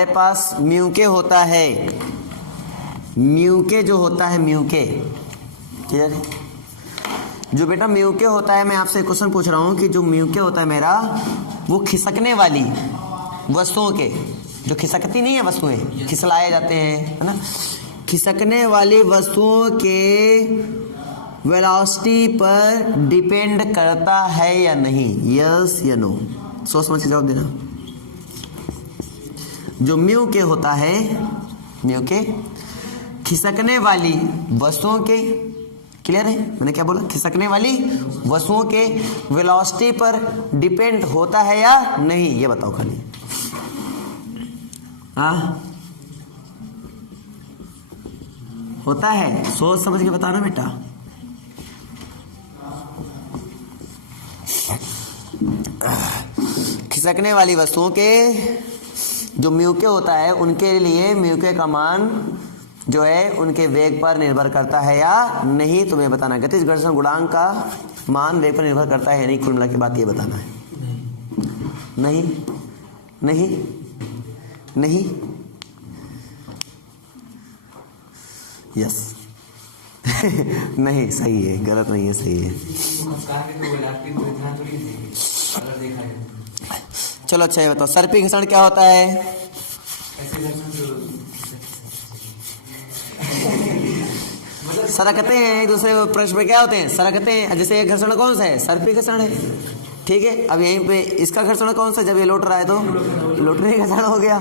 हमारे पास म्यूके होता है, म्यूके जो होता है म्यूके, क्लियर है? जो बेटा म्यूके होता है, मैं आपसे क्वेश्चन पूछ रहा हूं कि जो म्यूके होता है मेरा, वो खिसकने वाली वस्तुओं के, जो खिसकती नहीं है वस्तुएं, खिसलाए जाते हैं, है ना, खिसकने वाली वस्तुओं के वेलोसिटी पर डिपेंड करता है या नहीं, यस या नो? सोच समझ के जवाब देना। जो म्यूके होता है, म्यूके खिसकने वाली वस्तुओं के, क्लियर है? मैंने क्या बोला? खिसकने वाली वस्तुओं के वेलोसिटी पर डिपेंड होता है या नहीं, ये बताओ खाली। हाँ, होता है, सोच समझ के बताना बेटा। खिसकने वाली वस्तुओं के जो म्यूके होता है, उनके लिए म्यूके का मान जो है उनके वेग पर निर्भर करता है या नहीं, तुम्हें बताना है। गतिज घर्षण गुणांक का मान वेग पर निर्भर करता है या नहीं, कुल मिला के बात ये बताना है। नहीं, नहीं, नहीं, यस नहीं, सही है, गलत नहीं है, सही है। चलो अच्छा ये बताओ, सर्पी घर्षण क्या होता है? सरकते हैं एक दूसरे पृष्ठ पे, क्या होते हैं? सरकते हैं। जैसे ये घर्षण कौन सा है? सर्पी घर्षण है, ठीक है। अब यहीं पे इसका घर्षण कौन सा? जब ये लौट रहा है तो लोटनी घर्षण हो गया।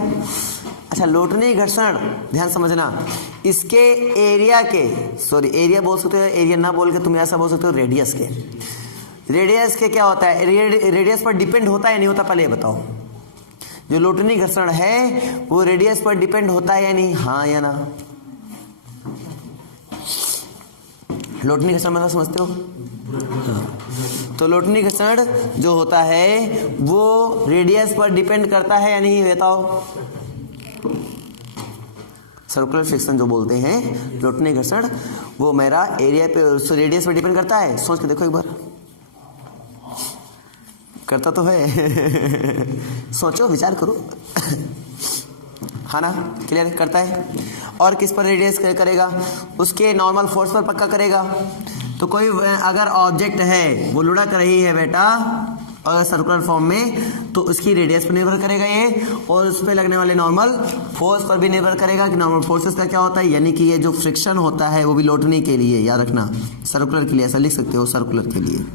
अच्छा, लोटनी घर्षण ध्यान समझना, इसके एरिया के, सॉरी एरिया बोल सकते हो, एरिया ना बोल के तुम ऐसा बोल सकते हो, रेडियस के, रेडियस के क्या होता है? रेडियस पर डिपेंड होता है या नहीं होता? पहले ये बताओ, जो लोटनी घर्षण है वो रेडियस पर डिपेंड होता है या नहीं, हाँ या ना? लोटनी घर्षण मतलब समझते हो? हाँ। तो लोटनी घर्षण जो होता है वो रेडियस पर डिपेंड करता है या नहीं, बताओ? सर्कुलर फ्रिक्शन जो बोलते हैं लोटनी घर्षण, वो मेरा एरिया पे, रेडियस पर डिपेंड करता है। सोच के देखो एक बार, करता तो है सोचो, विचार करो हाँ ना, क्लियर? करता है। और किस पर रेडियस करेगा? उसके नॉर्मल फोर्स पर पक्का करेगा। तो कोई अगर ऑब्जेक्ट है वो लुढ़क रही है बेटा, और सर्कुलर फॉर्म में, तो उसकी रेडियस पर निर्भर करेगा ये, और उस पर लगने वाले नॉर्मल फोर्स पर भी निर्भर करेगा कि नॉर्मल फोर्सेस का क्या होता है, यानी कि ये जो फ्रिक्शन होता है वो भी लोटनी के लिए, याद रखना, सर्कुलर के लिए, ऐसा लिख सकते हो, सर्कुलर के लिए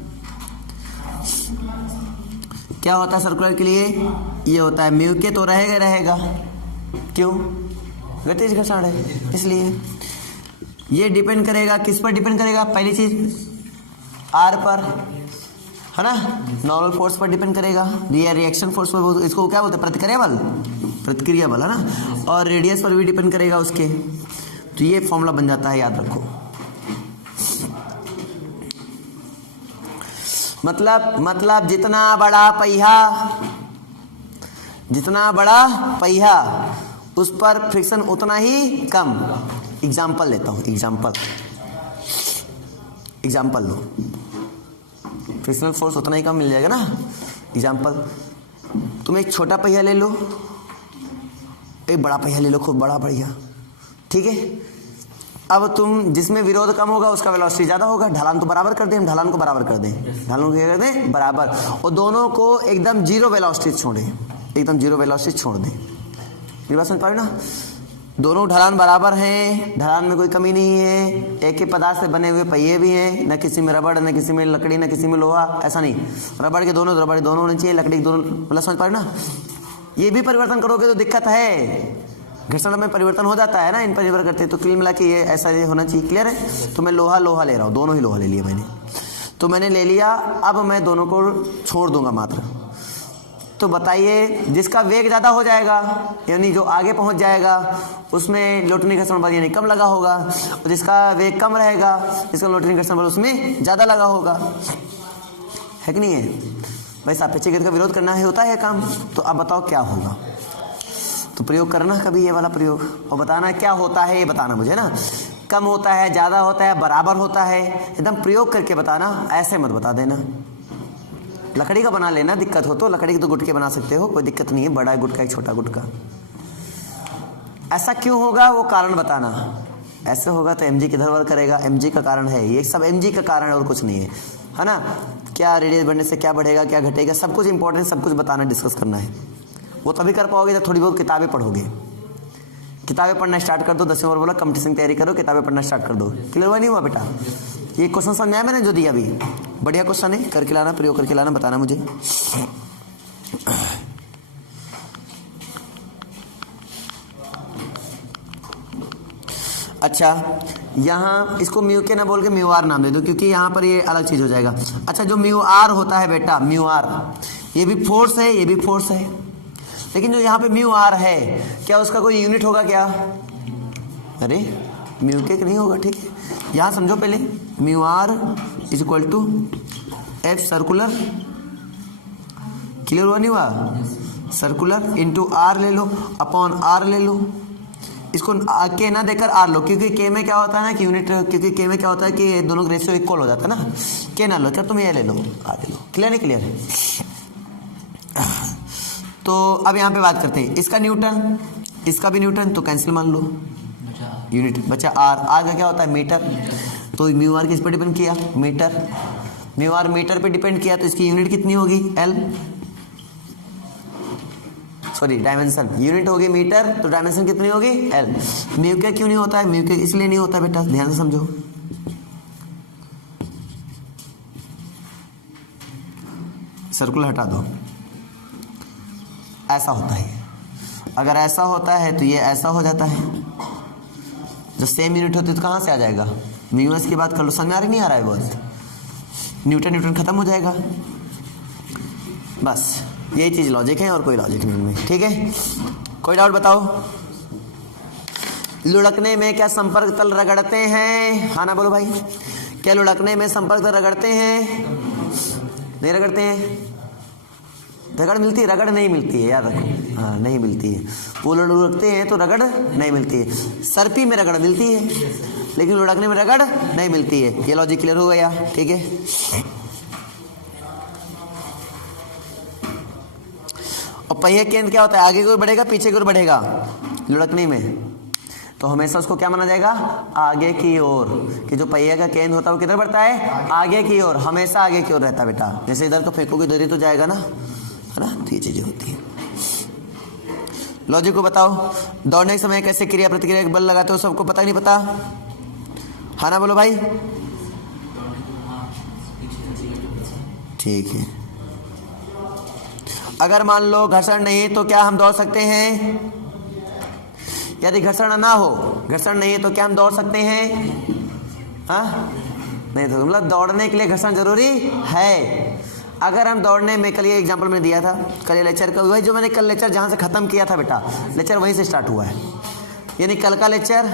क्या होता है? सर्कुलर के लिए ये होता है म्यूके, तो रहेगा रहेगा, क्यों? गतिज घर्षण है, इसलिए ये डिपेंड करेगा, किस पर डिपेंड करेगा? पहली चीज आर पर, है ना, नॉर्मल फोर्स पर डिपेंड करेगा, ये रिएक्शन फोर्स पर, इसको क्या बोलते हैं? प्रतिक्रिया बल, प्रतिक्रिया बल, है ना, और रेडियस पर भी डिपेंड करेगा उसके। तो ये फॉर्मूला बन जाता है, याद रखो। मतलब जितना बड़ा पहिया, जितना बड़ा पहिया उस पर फ्रिक्शन उतना ही कम। एग्जाम्पल लेता हूं, एग्जाम्पल लो, फ्रिक्शनल फोर्स उतना ही कम मिल जाएगा ना। एग्जाम्पल, तुम एक छोटा पहिया ले लो, एक बड़ा पहिया ले लो, खूब बड़ा पहिया, ठीक है। अब तुम जिसमें विरोध कम होगा उसका वेलोसिटी ज्यादा होगा। ढलान तो बराबर कर दें, हम ढलान को बराबर कर दें, ढलान को क्या कर दें? बराबर, और दोनों को एकदम जीरो वेलोसिटी छोड़ें, एकदम जीरो वेलोसिटी छोड़ दें। मेरी बात समझ पाए ना? दोनों ढलान बराबर हैं, ढलान में कोई कमी नहीं है, एक ही पदार्थ से बने हुए पहिए भी हैं, न किसी में रबड़, न किसी में लकड़ी, न किसी में लोहा, ऐसा नहीं, रबड़ के दोनों होने चाहिए, लकड़ी के दोनों, मतलब समझ पाए ना? ये भी परिवर्तन करोगे तो दिक्कत है, घर्षण में परिवर्तन हो जाता है ना, इन पर निर्भर करते हैं। तो क्लीन मिला के ये ऐसा ये होना चाहिए, क्लियर है? तो मैं लोहा ले रहा हूँ, दोनों ही लोहा ले लिया मैंने, तो मैंने ले लिया, अब मैं दोनों को छोड़ दूंगा मात्र। तो बताइए, जिसका वेग ज़्यादा हो जाएगा, यानी जो आगे पहुंच जाएगा, उसमें लोटनी घर्षण बल यानी कम लगा होगा, और जिसका वेग कम रहेगा, जिसका लोटनी घर्षण बल उसमें ज़्यादा लगा होगा, है कि नहीं है? भाई सापेक्षिक गति का विरोध करना है, होता है काम। तो अब बताओ क्या होगा? तो प्रयोग करना कभी ये वाला प्रयोग, और बताना क्या होता है, ये बताना मुझे ना। कम होता है, ज़्यादा होता है, बराबर होता है, एकदम प्रयोग करके बताना, ऐसे मत बता देना। लकड़ी का बना लेना, दिक्कत हो तो लकड़ी के तो गुटके बना सकते हो, कोई दिक्कत नहीं है, बड़ा गुटका एक छोटा गुटका, ऐसा क्यों होगा वो कारण बताना। ऐसे होगा तो mg किधर वर्क करेगा, mg का कारण है, ये सब mg का कारण है और कुछ नहीं है ना। क्या रेडियस बढ़ने से क्या बढ़ेगा क्या घटेगा, सब कुछ इंपॉर्टेंट, सब कुछ बताना, डिस्कस करना है। वो तभी कर पाओगे जब थोड़ी बहुत किताबें पढ़ोगे। किताबें पढ़ना स्टार्ट कर दो, 10वीं ओवर बोला कंपटीशन की तैयारी करो, किताबें पढ़ना स्टार्ट कर दो। क्लियर हुआ नहीं हुआ बेटा? ये क्वेश्चन समझाया मैंने जो दिया अभी, बढ़िया क्वेश्चन है, करके लाना, प्रयोग करके लाना, बताना मुझे। अच्छा, यहाँ इसको म्यू के ना बोल के म्यू आर नाम दे दो, क्योंकि यहाँ पर ये अलग चीज हो जाएगा। अच्छा, जो म्यू आर होता है बेटा, म्यू आर, ये भी फोर्स है, ये भी फोर्स है, लेकिन जो यहाँ पे म्यू आर है, क्या उसका कोई यूनिट होगा क्या? अरे म्यू के नहीं होगा, ठीक है। यहाँ समझो पहले, mu R is equal to F circular, clear हुआ नहीं हुआ? सर्कुलर इंटू आर ले लो, अपॉन आर ले लो, इसको के ना देकर आर लो, क्योंकि के में क्या होता है ना कि यूनिट, क्योंकि के में क्या होता है कि दोनों रेशियो इक्वल हो जाता है ना। के ना लो, क्या तुम ये ले लो, आर ले लो। क्लियर नहीं? क्लियर है। तो अब यहाँ पे बात करते हैं, इसका न्यूटन, इसका भी न्यूटन, तो कैंसिल मान लो, यूनिट बचा आर। आर का क्या होता है? मीटर। तो म्यू आर किस पे डिपेंड किया? मीटर। म्यू आर मीटर पे डिपेंड किया, तो इसकी यूनिट कितनी होगी? एल, सॉरी डायमेंशन, यूनिट होगी मीटर, तो डायमेंशन कितनी होगी? एल। म्यू के क्यों नहीं होता है? म्यू के इसलिए नहीं होता बेटा, ध्यान से समझो। सर्कुलर हटा दो, ऐसा होता है। अगर ऐसा होता है तो ये ऐसा हो जाता है। जब सेम यूनिट होती है तो कहाँ से आ जाएगा? म्यू एस की बात कर लो, समझ में आ रही नहीं आ रहा है? बहुत, न्यूटन न्यूटन खत्म हो जाएगा। बस यही चीज लॉजिक है और कोई लॉजिक नहीं इनमें, ठीक है। कोई डाउट बताओ? लुढ़कने में क्या संपर्क तल रगड़ते हैं? हाँ ना बोलो भाई, क्या लुढ़कने में संपर्क तल रगड़ते हैं? नहीं रगड़ते हैं? रगड़ मिलती है? रगड़ नहीं मिलती है, याद रखो। हाँ, नहीं मिलती है। वो लुढ़कते हैं तो रगड़ नहीं मिलती है। सर्पी में रगड़ मिलती है, लेकिन लुढ़कने में रगड़ नहीं मिलती है। ये लॉजिक क्लियर हो गया, ठीक है। और पहिए केंद्र क्या होता है? आगे की ओर बढ़ेगा पीछे की ओर बढ़ेगा लुढ़कने में, तो हमेशा उसको क्या माना जाएगा? आगे की ओर। कि जो पहिए का केंद्र होता है वो किधर बढ़ता है? आगे की ओर, हमेशा आगे की ओर रहता है बेटा। जैसे इधर को फेंकोगे इधर ही तो जाएगा ना, है ना। तो ये चीजें होती है। लॉजिक को बताओ, दौड़ने के समय कैसे क्रिया प्रतिक्रिया के बल लगाते हो? सबको पता नहीं पता? हाँ ना बोलो भाई, ठीक है। अगर मान लो घर्षण नहीं तो क्या हम दौड़ सकते हैं? यदि घर्षण ना हो, घर्षण नहीं है तो क्या हम दौड़ सकते हैं? हाँ नहीं, तो मतलब दौड़ने के लिए घर्षण जरूरी है। अगर हम दौड़ने में, कल ये एग्जांपल मैंने दिया था, कल ये लेक्चर का वही जो मैंने कल लेक्चर जहाँ से खत्म किया था बेटा, लेक्चर वहीं से स्टार्ट हुआ है। यानी कल का लेक्चर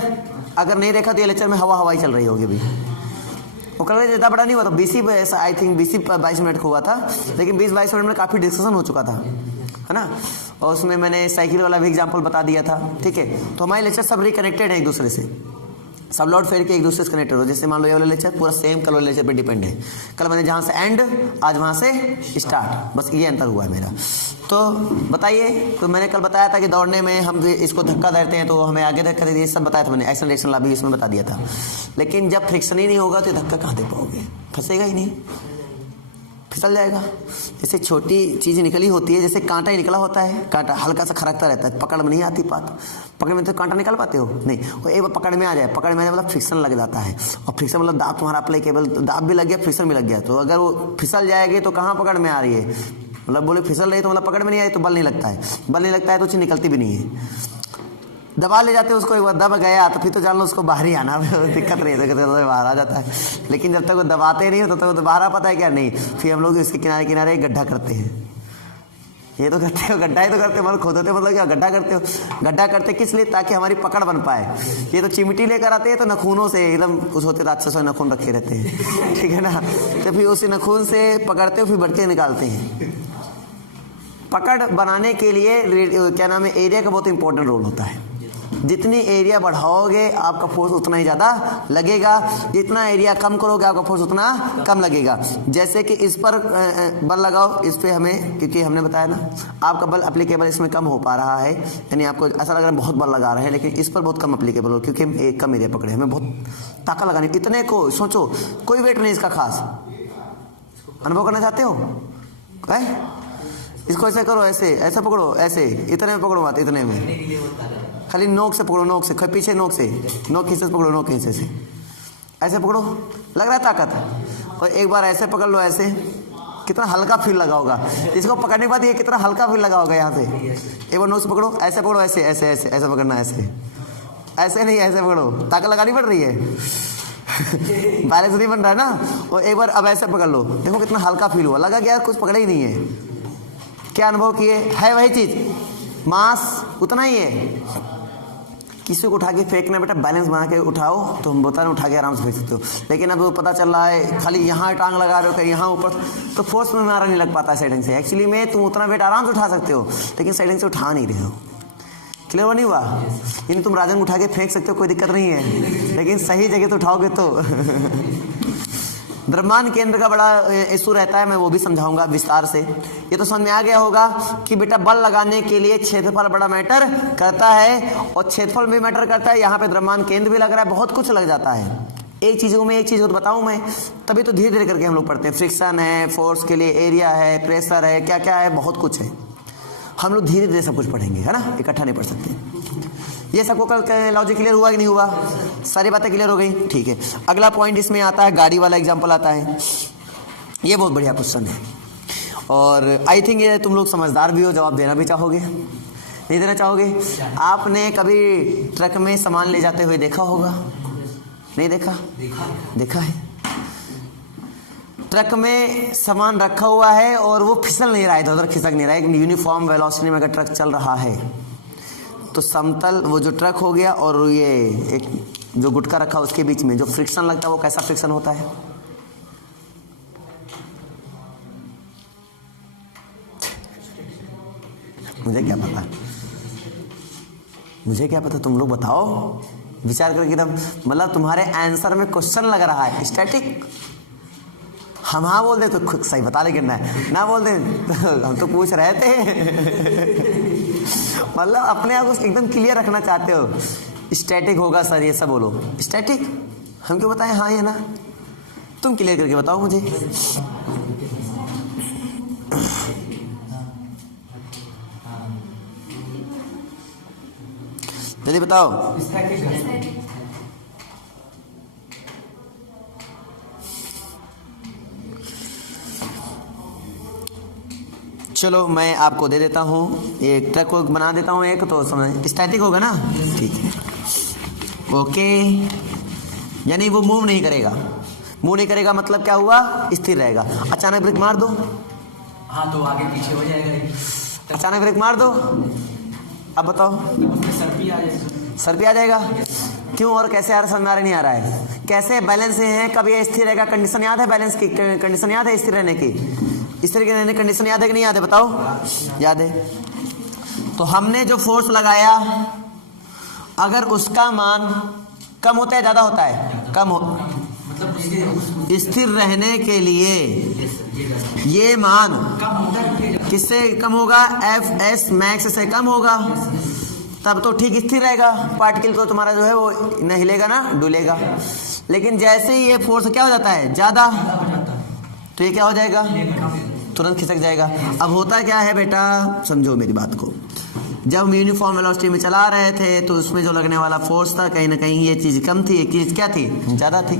अगर नहीं देखा तो ये लेक्चर में हवा हवाई चल रही होगी भी। वो कल ज़्यादा बड़ा नहीं हुआ था, 20 आई थिंक 20-22 मिनट का हुआ था, लेकिन 20-22 मिनट में काफ़ी डिस्कशन हो चुका था, है ना। और उसमें मैंने साइकिल वाला भी एग्जांपल बता दिया था, ठीक है। तो हमारे लेक्चर सब रिकनेक्टेड है एक दूसरे से, सब लौट फेर के एक दूसरे से कनेक्टेड हो। जैसे मान लो ये वाला लेक्चर पूरा सेम कल वाले लेक्चर पे डिपेंड है। कल मैंने जहाँ से एंड, आज वहाँ से स्टार्ट, बस ये अंतर हुआ है मेरा। तो बताइए, तो मैंने कल बताया था कि दौड़ने में हम इसको धक्का देते हैं तो हमें आगे धक्का देते हैं, सब बताया था मैंने। एक्शन रिएक्शन ला भी इसमें बता दिया था। लेकिन जब फ्रिक्शन ही नहीं होगा तो धक्का कहाँ दे पाओगे? फंसेगा ही नहीं, फिसल जाएगा। जैसे छोटी चीज़ निकली होती है, जैसे कांटा ही निकला होता है, कांटा हल्का सा खरकता रहता है, पकड़ में नहीं आती बात। पकड़ में तो कांटा निकाल पाते हो नहीं, वो एक बार पकड़ में आ जाए, पकड़ में आ जाए मतलब फ्रिक्शन लग जाता है। और फ्रिक्शन मतलब दांत तुम्हारा अप्लाइकेबल, दांत भी लग गया, फ्रिक्शन भी लग गया। तो अगर वो फिसल जाएगी तो कहाँ पकड़ में आ रही है? मतलब बोले फिसल रही तो मतलब पकड़ में नहीं आई तो बल नहीं लगता है, बल नहीं लगता है तो चीज़ निकलती भी नहीं है। दबा ले जाते हैं उसको, एक बार दब गया तो फिर तो जान लो उसको बाहर ही आना, दिक्कत नहीं है, तो बाहर आ जाता है। लेकिन जब तक वो दबाते नहीं हो तब तक तो बाहर आ पाता है क्या? नहीं। फिर हम लोग इसके किनारे किनारे गड्ढा करते हैं। ये तो करते हो, गड्ढा ही तो करते हो, मतलब खोदते मतलब क्या गड्ढा करते हो? गड्ढा करते किस लिए? ताकि हमारी पकड़ बन पाए। ये तो चिमटी लेकर आते हैं तो नखूनों से एकदम कुछ होते राक्षस से नखून रखे रहते हैं, ठीक है ना। तो फिर उसी नखून से पकड़ते हो, फिर बढ़ते निकालते हैं। पकड़ बनाने के लिए क्या नाम है, एरिया का बहुत इंपॉर्टेंट रोल होता है। जितनी एरिया बढ़ाओगे आपका फोर्स उतना ही ज़्यादा लगेगा, जितना एरिया कम करोगे आपका फोर्स उतना कम लगेगा। जैसे कि इस पर बल लगाओ, इस पे हमें, क्योंकि हमने बताया ना आपका बल अप्लीकेबल इसमें कम हो पा रहा है, यानी आपको ऐसा लग रहा है बहुत बल लगा रहे हैं, लेकिन इस पर बहुत कम अप्लीकेबल हो, क्योंकि हम एक कम एरिया पकड़े, हमें बहुत ताकत लगानी। इतने को सोचो, कोई वेट नहीं इसका खास, अनुभव करना चाहते हो? इसको ऐसे करो, ऐसे पकड़ो, ऐसे इतने में पकड़ो, बात इतने में, खाली नोक से पकड़ो, नोक से, पीछे नोक से, नोक हिस्से से पकड़ो, नोक हिस्से से ऐसे पकड़ो, लग रहा है ताकत। और एक बार ऐसे पकड़ लो, ऐसे, कितना हल्का फील लगा होगा इसको पकड़ने के बाद, ये कितना हल्का फील लगा होगा यहाँ से। एक बार नोक से पकड़ो, ऐसे पकड़ो, ऐसे ऐसे ऐसे ऐसे पकड़ना, ऐसे ऐसे नहीं, ऐसे पकड़ो, ताकत लगानी पड़ रही है बैलेंस नहीं बन रहा है ना। और एक बार अब ऐसे पकड़ लो, देखो कितना हल्का फील हुआ, लगा कि यार कुछ पकड़ा ही नहीं है। क्या अनुभव किए? है वही चीज, मास उतना ही है। किसी को उठा के फेंकना बेटा, बैलेंस बना के उठाओ तो हम बता रहे उठा के आराम से फेंक सकते हो, लेकिन अब पता चल रहा है खाली यहाँ टांग लगा रहे हो, कहीं यहाँ ऊपर, तो फोर्स में मारा नहीं लग पाता है सेटिंग से। एक्चुअली में तुम उतना वेट आराम से उठा सकते हो, लेकिन सेटिंग से उठा नहीं रहे हो। क्लियर नहीं हुआ? यानी तुम राजन उठा के फेंक सकते हो, कोई दिक्कत नहीं है, लेकिन सही जगह तो उठाओगे तो द्रव्यमान केंद्र का बड़ा इशू रहता है, मैं वो भी समझाऊंगा विस्तार से। ये तो समझ में आ गया होगा कि बेटा बल लगाने के लिए क्षेत्रफल बड़ा मैटर करता है, और क्षेत्रफल भी मैटर करता है, यहाँ पे द्रव्यमान केंद्र भी लग रहा है, बहुत कुछ लग जाता है। एक चीज़ों में एक चीज़ बताऊँ मैं, तभी तो धीरे धीरे करके हम लोग पढ़ते हैं। फ्रिक्शन है, फोर्स के लिए एरिया है, प्रेशर है, क्या क्या है, बहुत कुछ है। हम लोग धीरे धीरे सब कुछ पढ़ेंगे, है ना, इकट्ठा नहीं पढ़ सकते। ये सबको कल लॉजिक क्लियर हुआ कि नहीं हुआ? सारी बातें क्लियर हो गई, ठीक है। अगला पॉइंट इसमें आता है, गाड़ी वाला एग्जांपल आता है। ये बहुत बढ़िया क्वेश्चन है, और आई थिंक ये तुम लोग समझदार भी हो, जवाब देना भी चाहोगे, नहीं देना चाहोगे? आपने कभी ट्रक में सामान ले जाते हुए देखा होगा? नहीं देखा? देखा है। ट्रक में सामान रखा हुआ है और वो फिसल नहीं रहा है, इधर खिसक नहीं रहा है, एक यूनिफॉर्म वेलोसिटी में अगर ट्रक चल रहा है तो समतल वो जो ट्रक हो गया और ये एक जो गुटका रखा उसके बीच में जो फ्रिक्शन लगता है, वो कैसा फ्रिक्शन होता है? मुझे क्या पता, मुझे क्या पता, तुम लोग बताओ, विचार करके एकदम, मतलब तुम्हारे आंसर में क्वेश्चन लग रहा है स्टैटिक। हम हाँ बोल दे तो खुद सही बता, लेकिन ना बोल दे तो हम तो पूछ रहे थे मतलब अपने आप को एकदम क्लियर रखना चाहते हो। स्टैटिक होगा सर, ये सब बोलो स्टैटिक, हम क्यों बताएं हाँ या ना? तुम क्लियर करके बताओ मुझे। जल्दी बताओ। चलो मैं आपको दे देता हूँ, एक ट्रक को बना देता हूँ एक, तो समझ स्टैटिक होगा ना, ठीक है, ओके। यानी वो मूव नहीं करेगा, मूव नहीं करेगा मतलब क्या हुआ? स्थिर रहेगा। अचानक ब्रेक मार दो, हाँ तो आगे पीछे हो जाएगा। अचानक ब्रेक मार दो, अब बताओ सर पे आ जाएगा। क्यों और कैसे? यार समझ में आ रहा नहीं आ रहा है, कैसे बैलेंस है, कब ये स्थिर रहेगा? कंडीशन याद है, बैलेंस की कंडीशन याद है, स्थिर रहने की, इस तरह की कंडीशन याद है कि नहीं याद है? बताओ, याद है। तो हमने जो फोर्स लगाया, अगर उसका मान कम होता है ज्यादा होता है? कम हो, मतलब स्थिर रहने के लिए ये मान किससे कम होगा? एफ एस मैक्स से कम होगा, तब तो ठीक स्थिर रहेगा, पार्टिकल तो तुम्हारा जो है वो न हिलेगा ना डुलेगा। लेकिन जैसे ही ये फोर्स क्या हो जाता है ज्यादा, तो ये क्या हो जाएगा? तुरंत खिसक जाएगा। अब होता क्या है बेटा, समझो मेरी बात को, जब हम यूनिफॉर्म वेलोसिटी में चला रहे थे तो उसमें जो लगने वाला फोर्स था, कहीं ना कहीं ये चीज़ कम थी, एक चीज़ क्या थी? ज़्यादा थी।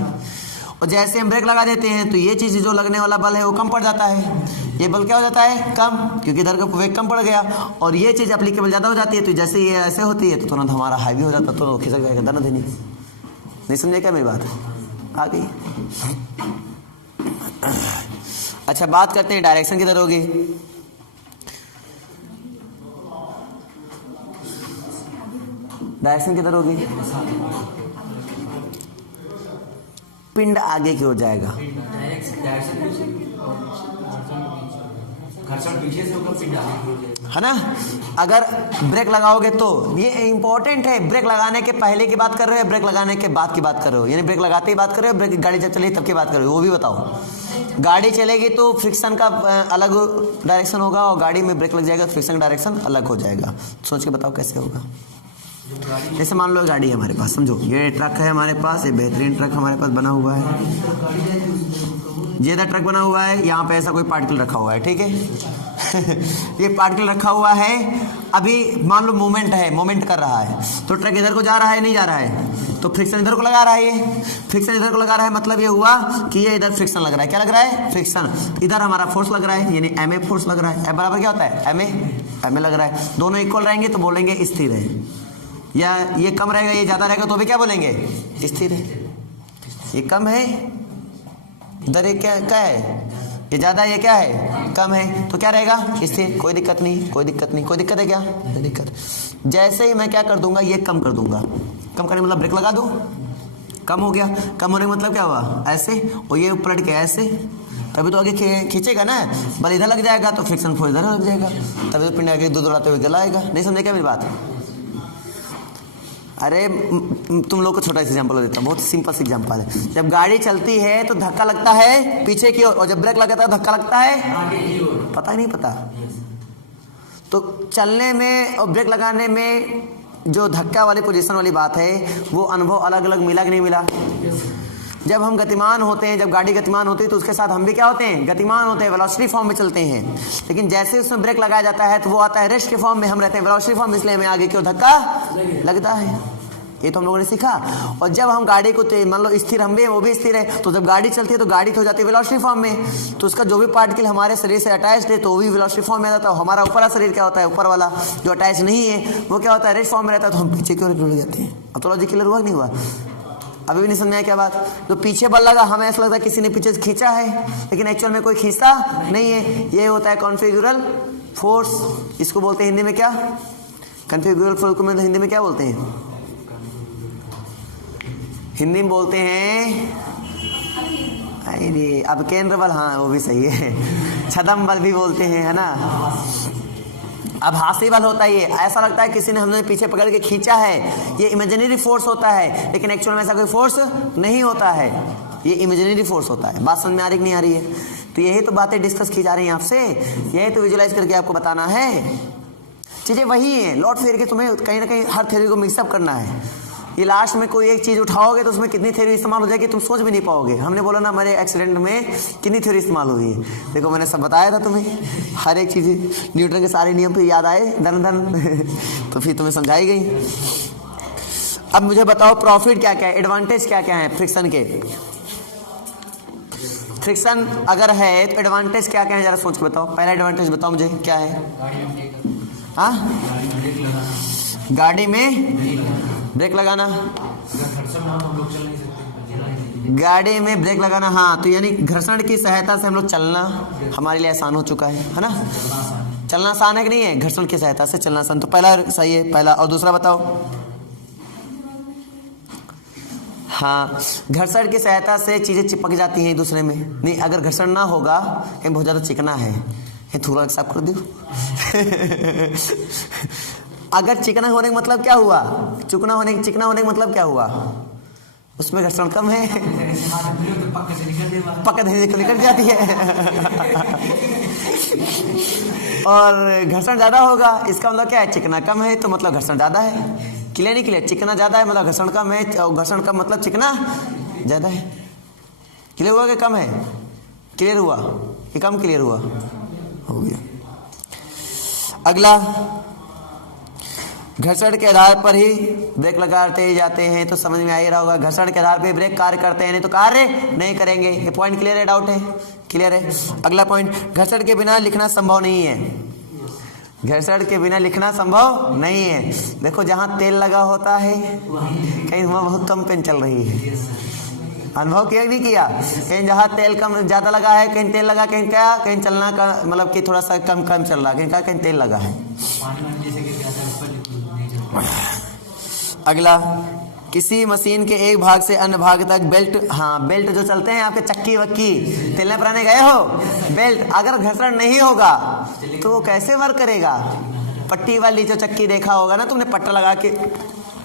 और जैसे हम ब्रेक लगा देते हैं तो ये चीज़ जो लगने वाला बल है वो कम पड़ जाता है, ये बल क्या हो जाता है? कम, क्योंकि इधर का वेग कम पड़ गया, और ये चीज़ एप्लीकेबल ज़्यादा हो जाती है। तो जैसे ये ऐसे होती है तो तुरंत हमारा हैवी हो जाता, तो खिसक जाएगा, दर्द नहीं समझे क्या मेरी बात? आ गई। अच्छा बात करते हैं डायरेक्शन किधर होगी। डायरेक्शन किधर होगी? पिंड आगे की ओर जाएगा, घर्षण पीछे से होगा, पिंड आगे की ओर जाएगा। है ना। अगर ब्रेक लगाओगे तो ये इंपॉर्टेंट है, ब्रेक लगाने के पहले की बात कर रहे हो, ब्रेक लगाने के बाद की बात कर रहे हो, यानी ब्रेक लगाते ही बात कर रहे हो, ब्रेक गाड़ी जब चलेगी तब की बात कर रहे हो, वो भी बताओ। गाड़ी चलेगी तो फ्रिक्शन का अलग डायरेक्शन होगा और गाड़ी में ब्रेक लग जाएगा तो फ्रिक्शन का डायरेक्शन अलग हो जाएगा। सोच के बताओो कैसे होगा। जैसे मान लो गाड़ी है हमारे पास, समझो ये ट्रक है हमारे पास, ये बेहतरीन ट्रक हमारे पास बना हुआ है, ये ट्रक बना हुआ है, यहाँ पे ऐसा कोई पार्टिकल रखा हुआ है, ठीक है। ये पार्टिकल रखा हुआ है, अभी मान लो मूवमेंट है, मूवमेंट कर रहा है, तो ट्रक इधर को जा रहा है नहीं जा रहा है, तो फ्रिक्शन इधर को लगा रहा है, ये फ्रिक्शन इधर को लगा रहा है, मतलब ये हुआ कि ये इधर फ्रिक्शन लग रहा है। क्या लग रहा है? फ्रिक्शन। इधर हमारा फोर्स लग रहा है, यानी एम ए फोर्स लग रहा है। एम बराबर क्या होता है? एम ए लग रहा है। दोनों इक्वल रहेंगे तो बोलेंगे स्थिर है, या ये कम रहेगा ये ज्यादा रहेगा तो भी क्या बोलेंगे? स्थिर है। ये कम है, इधर ये क्या है? ये ज्यादा, ये क्या है? कम है, तो क्या रहेगा? स्थिर। कोई दिक्कत नहीं, कोई दिक्कत नहीं, कोई दिक्कत है क्या? कोई दिक्कत। जैसे ही मैं क्या कर दूंगा, ये कम कर दूंगा, कम करने मतलब ब्रेक लगा दो, कम हो गया। कम होने का मतलब क्या हुआ? ऐसे, और ये पलट के ऐसे, तभी तो आगे खींचेगा ना, बल इधर लग जाएगा तो फ्रिक्शन फोर्स इधर लग जाएगा, तभी तो पिंड आगे दूध दौड़ाते हुए गलाएगा। नहीं समझे क्या मेरी बात? अरे तुम लोग को छोटा सा एग्जाम्पल देता हूँ, बहुत सिंपल सा एग्जाम्पल है। जब गाड़ी चलती है तो धक्का लगता है पीछे की ओर, और जब ब्रेक लगाता है धक्का लगता है आगे की ओर। पता ही नहीं पता। तो चलने में और ब्रेक लगाने में जो धक्का वाली पोजीशन वाली बात है, वो अनुभव अलग अलग मिला कि नहीं मिला? जब हम गतिमान होते हैं, जब गाड़ी गतिमान होती है तो उसके साथ हम भी क्या होते हैं? गतिमान होते हैं, वेलोसिटी फॉर्म में चलते हैं। लेकिन जैसे उसमें ब्रेक लगाया जाता है तो वो आता है रेस्ट के फॉर्म में, हम रहते हैं वेलोसिटी फॉर्म, इसलिए हमें आगे क्यों धक्का लगता है। ये तो हम लोगों ने सीखा। और जब हम गाड़ी को मान लो स्थिर, हम भी वो भी स्थिर है, तो जब गाड़ी चलती है तो गाड़ी हो जाती है वेलोसिटी फॉर्म में, तो उसका जो भी पार्टिकल हमारे शरीर से अटैच्ड है तो वो भी वेलोसिटी फॉर्म में आ जाता है। हमारा ऊपर शरीर क्या होता है? ऊपर वाला जो अटैच नहीं है वो क्या होता है? रेस्ट फॉर्म में रहता है, तो हम पीछे क्यों जुड़ जाते हैं। अब तो लॉजिक क्लियर हुआ नहीं हुआ? अभी भी नहीं समझ आया क्या बात? तो पीछे बल लगा, हमें ऐसा लगता है किसी ने पीछे से खींचा है, लेकिन एक्चुअल में कोई खींचता नहीं है। ये होता है कॉन्फिगरल फोर्स। इसको बोलते हैं हिंदी में क्या? कॉन्फिगरल फोर्स को हिंदी में क्या बोलते हैं? हिंदी में बोलते हैं, अरे अब केंद्र बल, हाँ वो भी सही है, छदम बल भी बोलते हैं, है ना। अब हाथी बल होता है, ये ऐसा लगता है किसी ने हमने पीछे पकड़ के खींचा है, ये इमेजिनरी फोर्स होता है, लेकिन एक्चुअल में ऐसा कोई फोर्स नहीं होता है, ये इमेजिनरी फोर्स होता है। बात समझ में आ रही कि नहीं आ रही है? तो यही तो बातें डिस्कस की जा रही हैं आपसे, यही तो विजुलाइज करके आपको बताना है। चीजें वही हैं, लौट फेर के तुम्हें कहीं ना कहीं हर थ्योरी को मिक्सअप करना है। ये लास्ट में कोई एक चीज उठाओगे तो उसमें कितनी थ्योरी इस्तेमाल हो जाएगी तुम सोच भी नहीं पाओगे। हमने बोला ना हमारे एक्सीडेंट में कितनी थ्योरी इस्तेमाल हुई है, देखो मैंने सब बताया था तुम्हें, हर एक चीज न्यूटन के सारे नियम पे याद आए धन धन तो फिर तुम्हें समझाई गई। अब मुझे बताओ प्रॉफिट क्या क्या है, एडवांटेज क्या क्या है फ्रिक्शन के। फ्रिक्शन अगर है तो एडवांटेज क्या क्या है, जरा सोच के बताओ। पहला एडवांटेज बताओ मुझे क्या है? हाँ, गाड़ी में ब्रेक लगाना, गाड़ी में ब्रेक लगाना, हाँ, तो यानी घर्षण की सहायता से हम लोग चलना हमारे लिए आसान हो चुका है ना। चलना आसान है कि नहीं है? घर्षण की सहायता से चलना आसान, तो पहला सही है, पहला। और दूसरा बताओ? हाँ, घर्षण की सहायता से चीजें चिपक जाती हैं एक दूसरे में। नहीं, अगर घर्षण ना होगा, ये बहुत ज्यादा चिकना है, ये थोड़ा साफ कर दो अगर चिकना होने का मतलब क्या हुआ? चिकना होने का मतलब क्या हुआ? उसमें घर्षण कम है, पक्का देखो निकल जाती है और घर्षण ज्यादा होगा, इसका मतलब क्या है? चिकना कम है तो मतलब घर्षण ज्यादा है। क्लियर नहीं क्लियर? चिकना ज्यादा है मतलब घर्षण कम है, और घर्षण कम मतलब चिकना ज्यादा है। क्लियर हुआ कि कम है? क्लियर हुआ कि कम? क्लियर हुआ, हो गया। अगला, घर्षण के आधार पर ही ब्रेक लगाते जाते हैं, तो समझ में आ ही रहा होगा। घर्षण के आधार पर ब्रेक कार्य करते हैं, नहीं तो कार्य नहीं करेंगे। ये पॉइंट क्लियर है? डाउट है? क्लियर है? अगला पॉइंट, घर्षण के बिना लिखना संभव नहीं है। घर्षण के बिना लिखना संभव नहीं है। देखो जहां तेल लगा होता है कहीं वहां बहुत कम पेन चल रही है, अनुभव किया नहीं किया? कहीं जहाँ तेल कम ज्यादा लगा है, कहीं तेल लगा, कहीं क्या, कहीं चलना का मतलब कि थोड़ा सा कम कम चल रहा है, कहीं क्या, कहीं तेल लगा है। अगला, किसी मशीन के एक भाग से अन्य भाग तक बेल्ट, हाँ बेल्ट जो चलते हैं आपके चक्की वक्की, तेलने पुराने गए हो, बेल्ट अगर घर्षण नहीं होगा तो वो कैसे वर्क करेगा। पट्टी वाली जो चक्की देखा होगा ना तुमने, पट्टा लगा के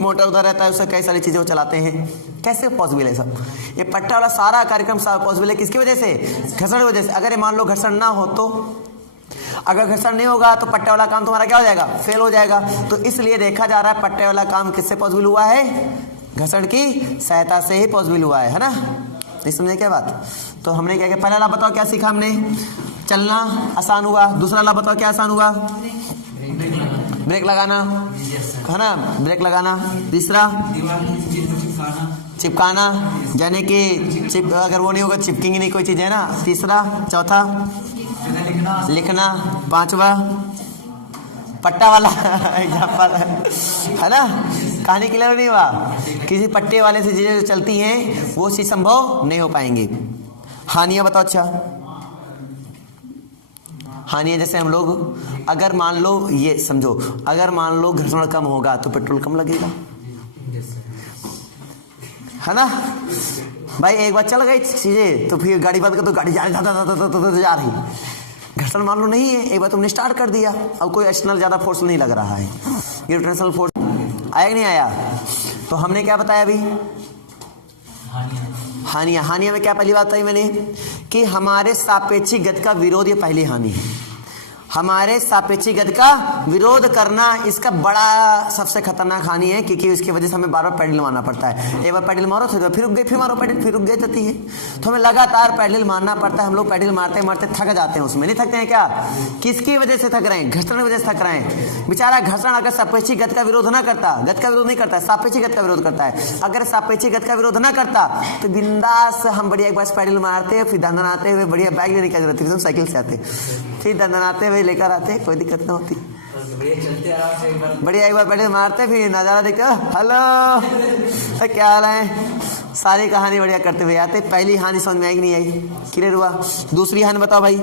मोटर उधर रहता है, उससे कई सारी चीजें वो चलाते हैं, कैसे पॉसिबल है सब। ये पट्टा वाला सारा कार्यक्रम पॉसिबल है किसकी वजह से, घर्षण की वजह से। अगर ये मान लो घर्षण ना हो तो, अगर घर्षण नहीं होगा तो पट्टे वाला काम तुम्हारा क्या हो जाएगा, फेल हो जाएगा। तो इसलिए देखा जा रहा है पट्टे वाला काम किससे पॉसिबल हुआ है, घर्षण की सहायता से ही पॉसिबल हुआ है ना। नहीं समझे क्या बात। तो हमने क्या किया, पहला लाभ बताओ क्या सीखा हमने, चलना आसान हुआ। दूसरा लाभ बताओ क्या आसान हुआ, ब्रेक लगाना है ना, ब्रेक लगाना। तीसरा चिपकाना, यानी कि चिप अगर वो नहीं होगा चिपकेंगी नहीं कोई चीज़ है ना। तीसरा, चौथा लिखना, पांचवा पट्टा वाला एग्जाम्पल है ना। कहानी क्लियर नहीं हुआ, किसी पट्टे वाले से चीजें जो चलती हैं वो चीज संभव नहीं हो पाएंगी। हानियां बताओ। अच्छा हानियां जैसे हम लोग अगर मान लो, ये समझो अगर मान लो घर्षण कम होगा तो पेट्रोल कम लगेगा है ना भाई। एक बार चल गई चीजें तो फिर गाड़ी बंद कर, तो गाड़ी जा रही, घर्षण मान लो नहीं है, एक बार तुमने स्टार्ट कर दिया, अब कोई एक्सटर्नल ज्यादा फोर्स नहीं लग रहा है, ग्रेविटेशनल फोर्स आया कि नहीं आया। तो हमने क्या बताया अभी, हानियां में क्या पहली बात बताई मैंने कि हमारे सापेक्षिक गति का विरोध, ये पहली हानि है। हमारे सापेक्षिक गति का विरोध करना इसका बड़ा सबसे खतरनाक हानि है, क्योंकि इसकी वजह से हमें बार बार पैडल मारना पड़ता है। एक बार पैडल मारो फिर रुक गई, फिर मारो पैडल, फिर रुक गई जाती है, तो हमें लगातार पैडल मारना पड़ता है। हम लोग पैडल मारते मारते थक जाते हैं, उसमें नहीं थकते हैं क्या, किसकी वजह से थक रहे हैं, घर्षण की वजह से थक रहे हैं। बेचारा घर्षण अगर सापेक्षिक गति का विरोध ना करता, गति का विरोध नहीं करता, सापेक्षिक गति का विरोध करता है, अगर सापेक्षिक गति का विरोध ना करता तो बिंदास हम बढ़िया एक बार पैडल मारते, फिर दंदनाते हुए बढ़िया बैग लेने की जरूरत थी, साइकिल से आते, फिर दंदनाते हुए लेकर आते, कोई दिक्कत ना होती, बढ़िया एक बार पैडल मारते, फिर नजारा देखते, हेलो क्या हाल है, सारी कहानी बढ़िया करते हुए आते। पहली हानि समझ में आई कि नहीं आई, क्लियर हुआ। दूसरी हानि बताओ भाई।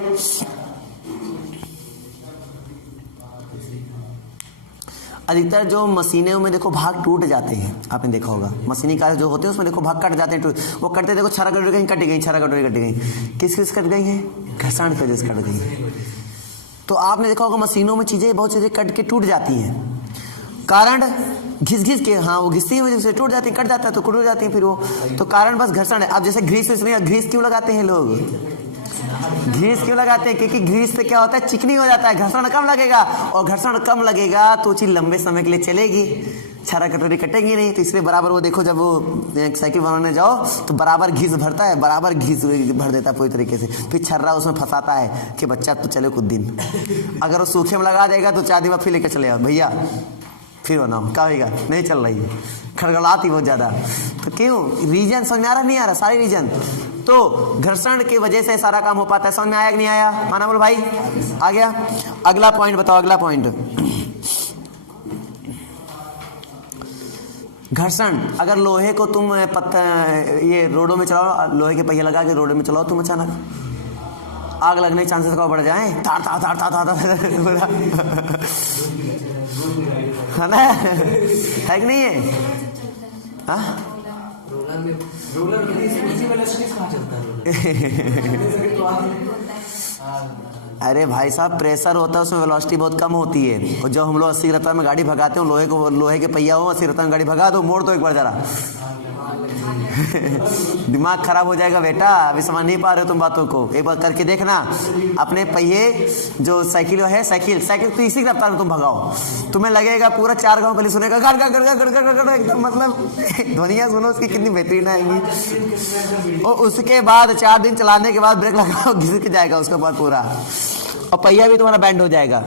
अधिकतर जो मशीनों में देखो भाग टूट जाते हैं, आपने देखा होगा, मशीनी कार्य जो होते हैं उसमें देखो भाग कट जाते हैं, वो कटते देखो छरा कटोरी कहीं कट गई, छरा कटोरी कट गई, किस किस कट गई है, घर्षण की वजह से कट गई। तो आपने देखा होगा मशीनों में चीजें, बहुत चीजें कट के टूट जाती हैं, कारण घिस घिस के, हाँ वो घिसती वजह से टूट जाती है, कट जाता है तो टूट जाती है फिर वो, तो कारण बस घर्षण है। अब जैसे ग्रीस, इसमें ग्रीस क्यों लगाते हैं लोग, ग्रीस क्यों लगाते हैं, क्योंकि ग्रीस से क्या होता है, चिकनी हो जाता है, घर्षण कम लगेगा, और घर्षण कम लगेगा तो चीज लंबे समय के लिए चलेगी, छरा कटोरी कटेंगी नहीं। तो इसलिए बराबर वो देखो, जब वो साइकिल बनाने जाओ तो बराबर घिस भरता है, बराबर घिस भर देता है पूरी तरीके से, फिर छर्रा उसमें फंसाता है कि बच्चा तो चले कुछ दिन, अगर वो सूखे में लगा देगा तो 4 दिन बाद फिर लेकर चले आओ भैया, फिर बनाओ, क्या होगा, नहीं चल रही है, खड़खड़ाती बहुत ज्यादा। तो क्यों, रीजन समझ में आ रहा, नहीं आ रहा, सारी रीजन। तो घर्षण की वजह से सारा काम हो पाता है, समझ में आया कि नहीं आया, माना बोलो भाई, आ गया। अगला पॉइंट बताओ, अगला पॉइंट, घर्षण। अगर लोहे को तुम पत्थर ये रोडों में चलाओ, लोहे के पहिए लगा के रोड में चलाओ, तुम अचानक आग लगने के चांसेस कब बढ़ जाए, तार तार तार तार तार है ना, है कि नहीं है, अरे भाई साहब प्रेशर होता है उसमें, वेलोसिटी बहुत कम होती है, और जब हम लोग 80 रफ्तार में गाड़ी भगाते हो, लोहे के पहिया हो, 80 रफ्तार में गाड़ी भगा दो, मोड़ दो एक बार जरा दिमाग खराब हो जाएगा बेटा, अभी समझ नहीं पा रहे हो तुम बातों को, एक बार करके देखना। अपने पहिए जो साइकिल है, साइकिल तो इसी रफ्तार में तुम भगाओ, तुम्हें लगेगा पूरा 4 गांव गली सुनेगा, गड़ गड़ गड़ गड़ गड़ गड़, एकदम मतलब ध्वनियां सुनो उसकी कितनी बेहतरीन आएंगी। और उसके बाद 4 दिन चलाने के बाद ब्रेक लगाओ, घिस जाएगा उसके बाद पूरा, और पहिया भी तुम्हारा बैंड हो जाएगा,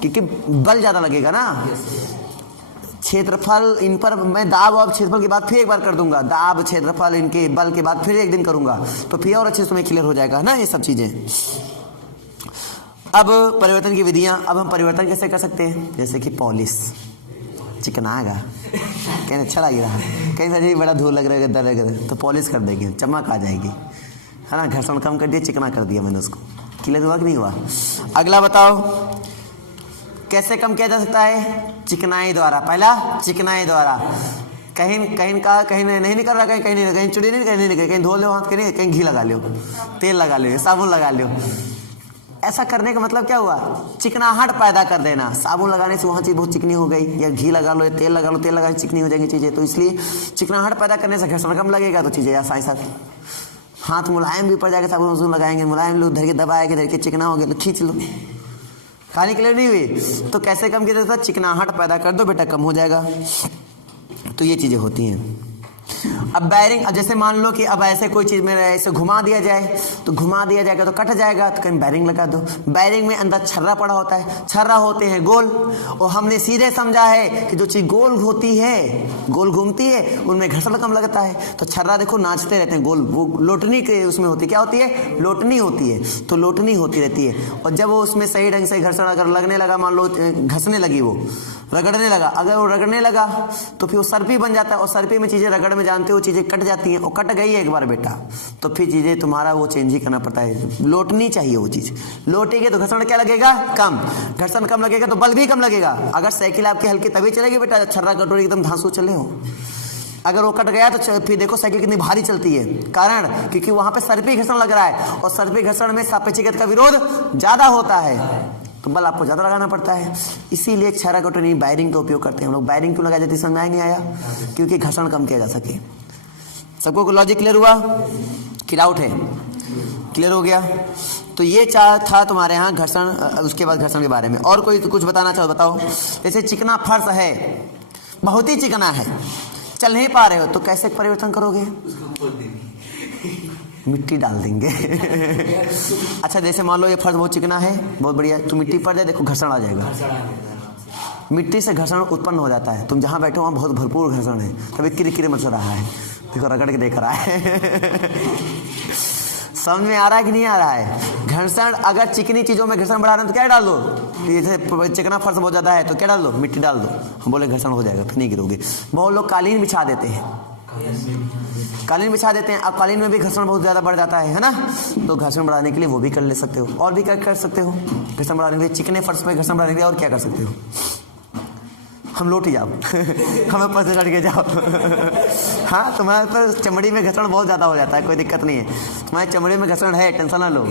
क्योंकि बल ज्यादा लगेगा ना। क्षेत्रफल इन पर मैं दाब और क्षेत्रफल की बात फिर एक बार कर दूंगा, दाब क्षेत्रफल इनके बल के बाद फिर एक दिन करूंगा, तो फिर और अच्छे से तुम्हें क्लियर हो जाएगा ना ये सब चीजें। अब परिवर्तन की विधियां, अब हम परिवर्तन कैसे कर सकते हैं, जैसे कि पॉलिश, चिकनाएगा, कहने अच्छा लग रहा है, कहीं सर बड़ा धूल लग रहा है, गद्दा लग रहा है, तो पॉलिश कर देंगे, चमक आ जाएगी, है ना, घर्षण कम कर दिया, चिकना कर दिया मैंने उसको, क्लियर हुआ कि नहीं हुआ। अगला बताओ कैसे कम किया जा सकता है, चिकनाई द्वारा। पहला चिकनाई द्वारा, कहीं कहीं का कहीं नहीं कर रहा, कहीं कहीं नहीं, कहीं चुड़ी नहीं, कहीं धो लो हाथ, कहीं घी लगा लो, तेल लगा लो, साबुन लगा लो। ऐसा करने का मतलब क्या हुआ? चिकनाहट पैदा कर देना। साबुन लगाने से वहाँ चीज़ बहुत चिकनी हो गई, या घी लगा लो या तेल लगा लो, तेल लगाने से चिकनी हो जाएंगी चीज़ें। तो इसलिए चिकनाहट पैदा करने से घर्षण कम लगेगा, तो चीज़ें आसानी साथ हाथ मुलायम भी पड़ जाएगा। साबुन वसून लगाएंगे, मुलायम लो, धर के दबाएंगे, धर के चिकना हो गया तो खींच लो। खाने के लिए नहीं हुई तो कैसे कम किया जाता है? चिकनाहट पैदा कर दो बेटा, कम हो जाएगा। तो ये चीज़ें होती हैं। अब बैरिंग, अब जैसे मान लो कि अब ऐसे कोई चीज़ में ऐसे घुमा दिया जाए, तो घुमा दिया जाएगा तो कट जाएगा, तो कहीं बैरिंग लगा दो। बैरिंग में अंदर छर्रा पड़ा होता है, छर्रा होते हैं गोल, और हमने सीधे समझा है कि जो चीज़ गोल होती है, गोल घूमती है, उनमें घर्षण कम लगता है। तो छर्रा देखो नाचते रहते हैं गोल, वो लोटनी के उसमें होती है, क्या होती है? लोटनी होती है। तो लोटनी होती रहती है, और जब वो उसमें सही ढंग से घर्षण अगर लगने लगा, मान लो घसने लगी, वो रगड़ने लगा, अगर वो रगड़ने लगा तो फिर वो सर्पी बन जाता है, और सर्पी में चीज़ें रगड़ में जानते हो चीज़ें कट जाती हैं, और कट गई है एक बार बेटा तो फिर चीज़ें तुम्हारा वो चेंज ही करना पड़ता है। लोटनी चाहिए वो चीज़, लोटेगी तो घर्षण क्या लगेगा? कम। घर्षण कम लगेगा तो बल भी कम लगेगा। अगर साइकिल आपकी हल्की तभी चलेगी बेटा, छर्रा कटोरी एकदम धांसू चले हो। अगर वो कट गया तो फिर देखो साइकिल कितनी भारी चलती है, कारण क्योंकि वहाँ पे सर्पी घर्षण लग रहा है, और सर्पी घर्षण में सापेक्षिक का विरोध ज़्यादा होता है, तो बल आपको ज़्यादा लगाना पड़ता है। इसीलिए छर्रा कटोरी बैरिंग का उपयोग करते हैं हम लोग। बैरिंग क्यों लगाई जाती है? समझ नहीं आया? क्योंकि घर्षण कम किया जा सके। सबको लॉजिक क्लियर हुआ कि डाउट है? क्लियर हो गया? तो ये था तुम्हारे यहाँ घर्षण। उसके बाद घर्षण के बारे में और कोई कुछ बताना चाहो बताओ। जैसे चिकना फर्श है, बहुत ही चिकना है, चल नहीं पा रहे हो, तो कैसे परिवर्तन करोगे? मिट्टी डाल देंगे। अच्छा जैसे मान लो ये फर्श बहुत चिकना है, बहुत बढ़िया, तो मिट्टी पड़ जाए, देखो घर्षण आ जाएगा। मिट्टी से घर्षण उत्पन्न हो जाता है। तुम जहाँ बैठे हो वहाँ बहुत भरपूर घर्षण है, तभी किरकिरे मच रहा है, देखो रगड़ के देख रहा है। समझ में आ रहा है कि नहीं आ रहा है? घर्षण अगर चिकनी चीज़ों में घर्षण बढ़ा रहे हैं तो क्या डाल दो? जैसे चिकना फर्श बहुत ज़्यादा है तो क्या डाल दो? मिट्टी डाल दो। हम बोले घर्षण हो जाएगा, फिर नहीं गिरोगे। बहुत लोग कालीन बिछा देते हैं, कालीन बिछा देते हैं। अब कालीन में भी घर्षण बहुत ज़्यादा बढ़ जाता है ना? तो घर्षण बढ़ाने के लिए वो भी कर ले सकते हो। और भी क्या कर सकते हो घर्षण बढ़ाने के लिए? चिकने फर्श पे घर्षण बढ़ाने के लिए और क्या कर सकते हो? हम लौट ही जाओ। हमें पर से चढ़ के जाओ। हाँ तुम्हारे पर चमड़ी में घर्षण बहुत ज़्यादा हो जाता है, कोई दिक्कत नहीं है। तुम्हारी चमड़ी में घर्षण है, टेंशन ना लो,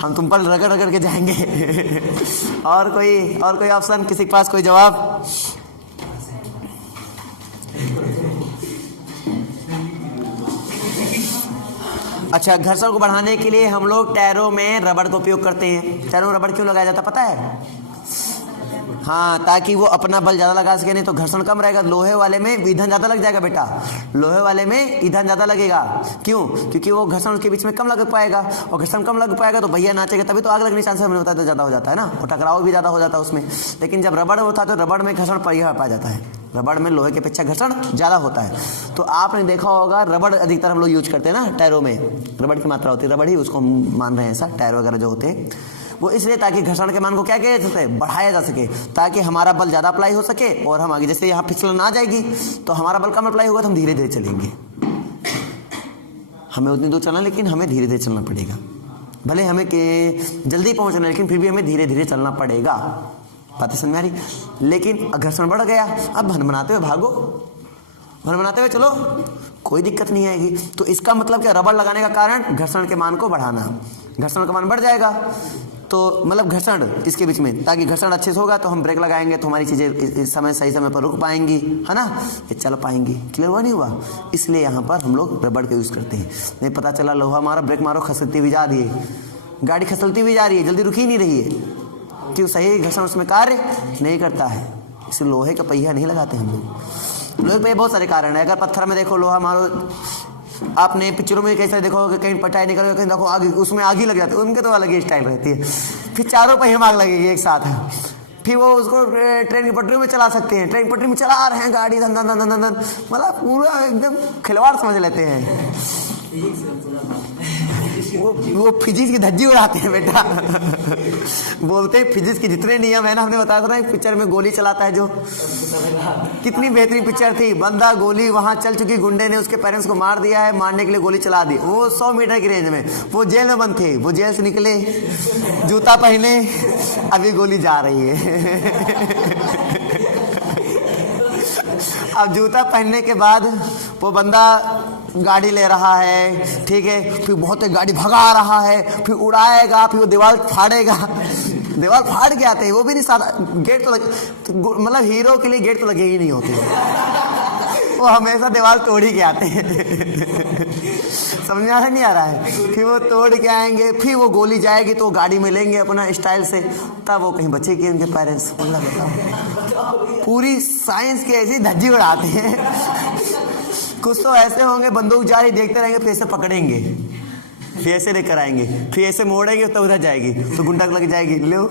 हम तुम पर रगड़ रगड़ के जाएंगे। और कोई ऑप्शन? किसी के पास कोई जवाब? अच्छा, घर्षण को बढ़ाने के लिए हम लोग टायरों में रबड़ का उपयोग करते हैं। टायरों में रबड़ क्यों लगाया जाता पता है? हाँ, ताकि वो अपना बल ज़्यादा लगा सके, नहीं तो घर्षण कम रहेगा। लोहे वाले में ईंधन ज़्यादा लग जाएगा बेटा, लोहे वाले में ईंधन ज़्यादा लगेगा। क्यों? क्योंकि वो घर्षण उसके बीच में कम लग पाएगा, और घर्षण कम लग पाएगा तो भैया नाचेगा, तभी तो आग लगने चांसेस हमने बताया ज़्यादा हो जाता है ना, और टकराव भी ज़्यादा हो जाता है उसमें। लेकिन जब रबड़ होता है तो रबड़ में घर्षण परिहार पाया जाता है, रबड़ में लोहे के अपेक्षा घर्षण ज़्यादा होता है। तो आपने देखा होगा रबड़ अधिकतर हम लोग यूज करते हैं ना, टायरों में रबड़ की मात्रा होती है, रबड़ ही उसको हम मान रहे हैं ऐसा। टायर वगैरह जो होते हैं वो इसलिए ताकि घर्षण के मान को क्या किया जा सके? बढ़ाया जा सके, ताकि हमारा बल ज़्यादा अप्लाई हो सके, और हम आगे जैसे यहाँ फिसलन आ जाएगी तो हमारा बल कम अप्लाई होगा तो हम धीरे धीरे चलेंगे। हमें उतनी दूर चलना, लेकिन हमें धीरे धीरे चलना पड़ेगा। भले हमें जल्दी पहुँचना, लेकिन फिर भी हमें धीरे धीरे चलना पड़ेगा। बातें समझ आ रही? लेकिन घर्षण बढ़ गया, अब भनभनाते हुए भागो, भनभनाते हुए चलो, कोई दिक्कत नहीं आएगी। तो इसका मतलब क्या? रबड़ लगाने का कारण घर्षण के मान को बढ़ाना। घर्षण का मान बढ़ जाएगा तो मतलब घर्षण इसके बीच में, ताकि घर्षण अच्छे से होगा तो हम ब्रेक लगाएंगे तो हमारी चीज़ें इस समय सही समय पर रुक पाएंगी, है ना, ये चल पाएंगी। क्लियर हुआ नहीं हुआ? इसलिए यहाँ पर हम लोग रबड़ का यूज़ करते हैं। नहीं पता चला लोहा मारा, ब्रेक मारो, खसलती भी जा रही है, गाड़ी खसलती भी जा रही है, जल्दी रुकी नहीं रही है, क्यों? सही घर्षण उसमें कार्य नहीं करता है। इसलिए लोहे का पहिया नहीं लगाते हम लोग। लोहे पे बहुत सारे कारण है। अगर पत्थर में देखो लोहा मारो, आपने पिक्चरों में कैसे देखो कि कहीं पटाई निकल, कहीं देखो आग, उसमें आग ही लग जाती है, उनके तो अलग ही स्टाइल रहती है। फिर चारों पहिए में आग लगेगी एक साथ, फिर वो उसको ट्रेन की पटरी में चला सकते हैं, ट्रेन की पटरी में चला रहे हैं गाड़ी, धन धन धन धन धन, मतलब पूरा एकदम खिलवाड़ समझ लेते हैं। वो फिजिक्स की धज्जी उड़ाते हैं बेटा। बोलते हैं फिजिक्स के जितने नियम है ना, हमने बताया था ना पिक्चर में गोली चलाता है जो, कितनी बेहतरीन पिक्चर थी। बंदा गोली वहां चल चुकी, गुंडे ने उसके पेरेंट्स को मार दिया है, मारने के लिए गोली चला दी, वो 100 मीटर की रेंज में, वो जेल में बंद थे, वो जेल से निकले, जूता पहने, अभी गोली जा रही है। अब जूता पहनने के बाद वो बंदा गाड़ी ले रहा है, ठीक है, फिर बहुत गाड़ी भगा रहा है, फिर उड़ाएगा, फिर वो दीवार फाड़ेगा। दीवार फाड़ के आते हैं वो भी नहीं, सादा गेट तो मतलब हीरो के लिए गेट तो लगे ही नहीं होते, वो हमेशा दीवार तोड़ ही के आते हैं। समझ में नहीं आ रहा है? फिर वो तोड़ के आएंगे, फिर वो गोली जाएगी तो वो गाड़ी में लेंगे अपना स्टाइल से, तब वो कहीं बचेगी उनके पेरेंट्स। मतलब बताओ, पूरी साइंस की ऐसी धज्जी उड़ाते हैं। कुछ तो ऐसे होंगे बंदूक जा रही देखते रहेंगे, फिर ऐसे पकड़ेंगे, फिर ऐसे लेकर आएंगे, फिर ऐसे मोड़ेंगे तो उधर जाएगी तो गुंडा लग जाएगी। लो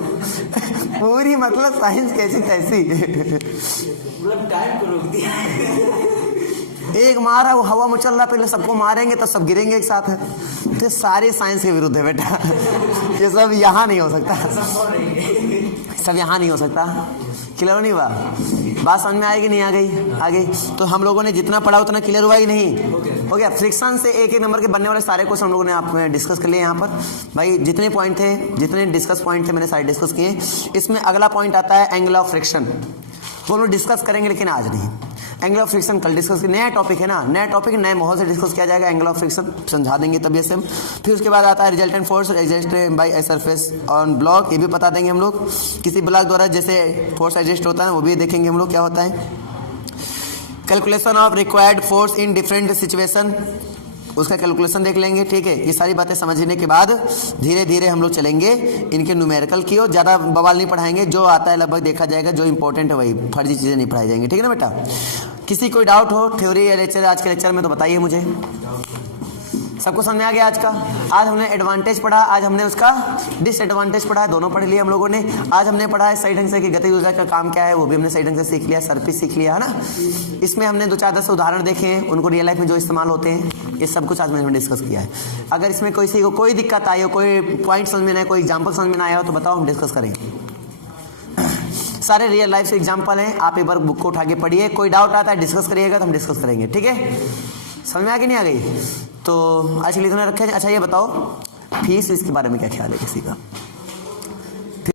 पूरी मतलब साइंस कैसी तैसी। मतलब टाइम को रोक दिया। एक मारा वो हवा में चल रहा, पहले सबको मारेंगे तो सब गिरेंगे एक साथ। तो ये सारी साइंस के विरुद्ध है बेटा। ये सब यहाँ नहीं हो सकता, सब यहाँ नहीं हो सकता। क्लियर नहीं हुआ? बात समझ में आएगी नहीं? आ गई? आ गई। तो हम लोगों ने जितना पढ़ा उतना क्लियर हुआ ही नहीं? हो गया। फ्रिक्शन से एक एक नंबर के बनने वाले सारे क्वेश्चन हम लोगों ने आप में डिस्कस कर लिए यहाँ पर। भाई जितने पॉइंट थे, जितने डिस्कस पॉइंट थे मैंने सारे डिस्कस किए। इसमें अगला पॉइंट आता है एंगल ऑफ फ्रिक्शन, वो हम लोग डिस्कस करेंगे लेकिन आज नहीं। एंगल ऑफ फ्रिक्शन कल डिस्कस, नया टॉपिक है ना, नया टॉपिक नए माहौल से डिस्कस किया जाएगा। एंगल ऑफ फ्रिक्शन समझा देंगे तभी से हम। फिर उसके बाद आता है resultant force exist by a surface on block, ये भी बता देंगे हम लोग। किसी ब्लॉक द्वारा जैसे फोर्स एग्जिस्ट होता है वो भी देखेंगे हम लोग क्या होता है। Calculation of required force in different situation, उसका कैलकुलेशन देख लेंगे। ठीक है, ये सारी बातें समझने के बाद धीरे धीरे हम लोग चलेंगे इनके न्यूमेरिकल की ओर। ज़्यादा बवाल नहीं पढ़ाएंगे, जो आता है लगभग देखा जाएगा, जो इंपॉर्टेंट है वही, फर्जी चीज़ें नहीं पढ़ाई जाएंगी। ठीक है ना बेटा? किसी कोई डाउट हो थ्योरी या लेक्चर आज के लेक्चर में तो बताइए मुझे। सबको समझ में आ गया आज का? आज हमने एडवांटेज पढ़ा, आज हमने उसका डिसएडवांटेज पढ़ा, दोनों पढ़ लिया हम लोगों ने। आज हमने पढ़ा है सही ढंग से कि गतिज ऊर्जा का काम क्या है, वो भी हमने सही ढंग से सीख लिया, सरफेस सीख लिया है ना। इसमें हमने 2-4-10 उदाहरण देखे हैं, उनको रियल लाइफ में जो इस्तेमाल होते हैं, ये सब कुछ आज मैंने डिस्कस किया है। अगर इसमें किसी को कोई दिक्कत आई हो, कोई पॉइंट समझ में ना आए, कोई एग्जाम्पल समझ में ना आया हो तो बताओ, हम डिस्कस करेंगे। सारे रियल लाइफ से एग्जाम्पल हैं, आप एक बार बुक को उठा के पढ़िए। कोई डाउट आता है डिस्कस करिएगा तो हम डिस्कस करेंगे। ठीक है? समझ में आ गई नहीं आ गई? तो आज के लिए इतना रखें। अच्छा ये बताओ फीस इसके बारे में क्या ख्याल है किसी का?